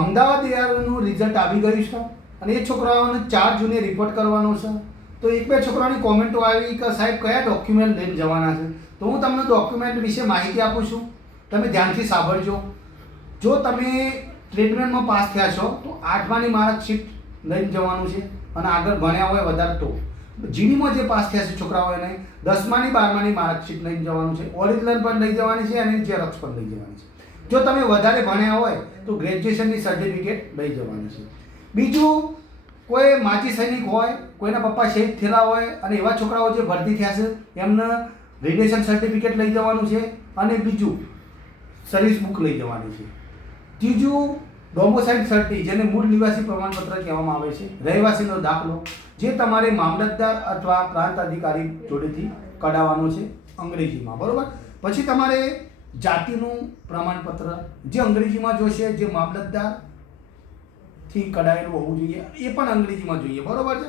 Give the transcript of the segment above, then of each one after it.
Ahmedabad એઆરઓનું result આવી ગયું છે અને એ છોકરાઓને 4 જૂને રિપોર્ટ કરવાનો છે. તો એક બે છોકરાઓની કોમેન્ટો આવી કે સાહેબ કયા ડોક્યુમેન્ટ લઈને જવાના છે. તો હું તમને ડોક્યુમેન્ટ વિશે માહિતી આપું છું, તમે ધ્યાનથી સાંભળજો. જો તમે ટ્રીટમેન્ટમાં પાસ થયા છો તો 8માની માર્કશીટ લઈને જવાનું છે અને આગળ ભણ્યા હોય વધારે તો જીડીમાં જે પાસ થયા છે છોકરાઓ એને 10માની 12માની માર્કશીટ લઈને જવાનું છે. ઓરિજિનલ પણ લઈ જવાની છે અને ઝેરોક્સ પણ લઈ જવાની છે. જો તમે વધારે ભણ્યા હોય તો ગ્રેજ્યુએશનની સર્ટિફિકેટ લઈ જવાની છે. બીજું, કોઈ માજી સૈનિક હોય, કોઈના પપ્પા શહીદ થયેલા હોય અને એવા છોકરાઓ જે ભરતી થયા છે એમને રિલેશન સર્ટિફિકેટ લઈ જવાનું છે. અને બીજું, સર્વિસ બુક લઈ જવાની છે. ત્રીજું, ડોમોસાઇલ સર્ટી, જેને મૂળ નિવાસી પ્રમાણપત્ર કહેવામાં આવે છે, રહેવાસીનો દાખલો, જે તમારે મામલતદાર અથવા પ્રાંત અધિકારી જોડેથી કઢાવવાનો છે અંગ્રેજીમાં, બરાબર. પછી તમારે જાતિનું પ્રમાણપત્ર જે અંગ્રેજીમાં જોઈશે, જે મામલતદારથી કઢાયેલું હોવું જોઈએ, એ પણ અંગ્રેજીમાં જોઈએ, બરાબર છે.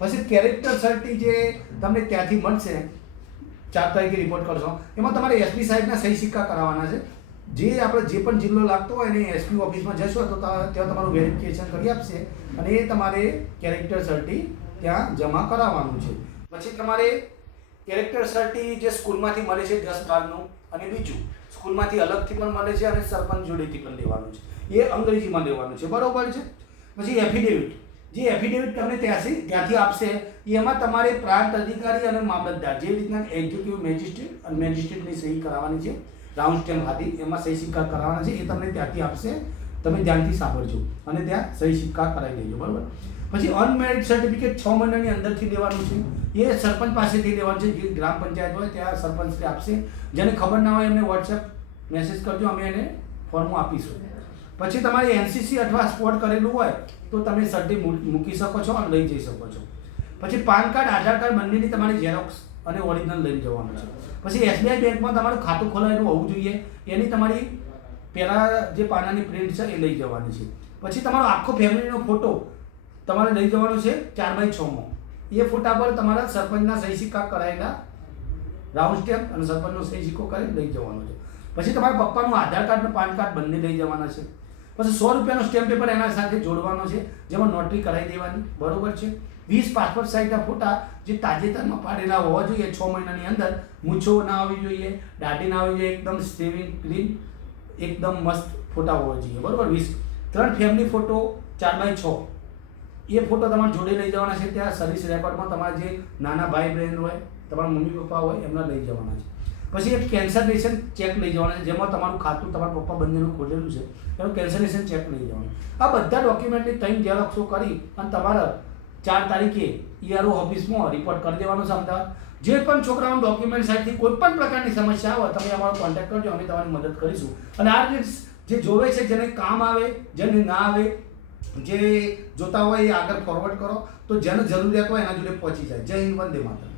પછી કેરેક્ટર સર્ટી જે તમને ત્યાંથી મળશે, 4 તારીખે રિપોર્ટ કરશો, એમાં તમારે એસપી સાહેબના સહી સિક્કા કરાવવાના છે. જે આપણે જે પણ જિલ્લો લાગતો હોય ને એસપી ઓફિસમાં જશો તો ત્યાં તમારું વેરિફિકેશન કરી આપશે અને એ તમારે કેરેક્ટર સર્ટી ત્યાં જમા કરાવવાનું છે. પછી તમારે કેરેક્ટર સર્ટી જે સ્કૂલમાંથી મળે છે 10-12નું, અને બીજું સ્કૂલમાંથી અલગથી પણ મળે છે અને સરપંચ જોડેથી પણ લેવાનું છે, એ અંગ્રેજીમાં લેવાનું છે, બરાબર છે. પછી એફિડેવિટ, જે એફિડેવિટ તમને ત્યાંથી આપશે, એમાં તમારે પ્રાંત અધિકારી અને મામલતદાર જે રીતના એક્ઝિક્યુટિવ મેજિસ્ટ્રેટ અને મેજિસ્ટ્રેટની સહી કરાવવાની છે, રાઉન્ડ સ્ટેમ્પ આદિ એમાં સહી સિક્કા કરાવવાના છે, એ તમને ત્યાંથી આપશે. તમે ધ્યાનથી સાંભળજો અને ત્યાં સહી સિક્કા કરાવી લેજો, બરાબર. પછી અનમેરિડ સર્ટિફિકેટ 6 મહિનાની અંદરથી લેવાનું છે, એ સરપંચ પાસેથી લેવાનું છે. જે ગ્રામ પંચાયત હોય ત્યાં સરપંચને આપશે. જેને ખબર ના હોય એમને વોટ્સએપ મેસેજ કરજો, અમે એને ફોર્મો આપીશું. પછી તમારે એનસીસી અથવા સ્પોર્ટ કરેલું હોય તો તમે સર્ટી મૂકી શકો છો અને લઈ જઈ શકો છો. પછી પાન કાર્ડ, આધાર કાર્ડ બંનેની તમારે ઝેરોક્સ અને ઓરિજિનલ લઈને જવાનું છે. પછી એસબીઆઈ બેંકમાં તમારું ખાતું ખોલાયેલું હોવું જોઈએ, એની તમારી પહેલાં જે પાનાની પ્રિન્ટ છે એ લઈ જવાની છે. પછી તમારો આખો ફેમિલીનો ફોટો તમારે લઈ જવાનો છે 4x6માં. એ ફોટા પર તમારા સરપંચના સહી સિક્કા કરાયેલા રાઉન્ડ સ્ટેમ્પ અને સરપંચનો સહી સિક્કો કરીને લઈ જવાનો છે. પછી તમારા પપ્પાનું આધાર કાર્ડ અને પાન કાર્ડ બંને લઈ જવાના છે. પછી 100 રૂપિયાનો સ્ટેમ્પ પેપર એના સાથે જોડવાનો છે, જેમાં નોટરી કરાવી દેવાની, બરોબર છે. 20 પાસપોર્ટ સાઇઝના ફોટા જે તાજેતરમાં પાડેલા હોવા જોઈએ, 6 મહિનાની અંદર. મૂછો ના આવવી જોઈએ, દાઢી ના આવવી જોઈએ, એકદમ સેવિંગ ક્લીન, એકદમ મસ્ત ફોટા હોવા જોઈએ, બરોબર. 3 ફેમિલી ફોટો 4x6, એ ફોટો તમારે જોડે લઈ જવાના છે. ત્યાં સર્વિસ રેકોર્ડમાં તમારા જે નાના ભાઈ બહેન હોય, તમારા મમ્મી પપ્પા હોય, એમના લઈ જવાના છે. પછી એક કેન્સલેશન ચેક લઈ જવાના છે, જેમાં તમારું ખાતું તમારા પપ્પા બંનેનું ખોલેલું છે, એનું કેન્સલેશન ચેક લઈ જવાનું. આ બધા ડોક્યુમેન્ટની 3 ઝેરોક્સો કરી અને તમારા 4 તારીખે ઈઆરઓ ઓફિસમાં રિપોર્ટ કરી દેવાનો છે અમદાવાદ. જે પણ છોકરાઓનું ડોક્યુમેન્ટ સાઇડથી કોઈ પણ પ્રકારની સમસ્યા હોય, તમે અમારો કોન્ટેક્ટ કરજો, અમે તમારી મદદ કરીશું. અને આ જે જોવે છે, જેને કામ આવે, જેને ના આવે, જે જોતા હોય એ આગળ ફોરવર્ડ કરો, તો જેને જરૂરિયાત હોય એના જોડે પહોંચી જાય. જય હિન્દ, વંદે માતરમ.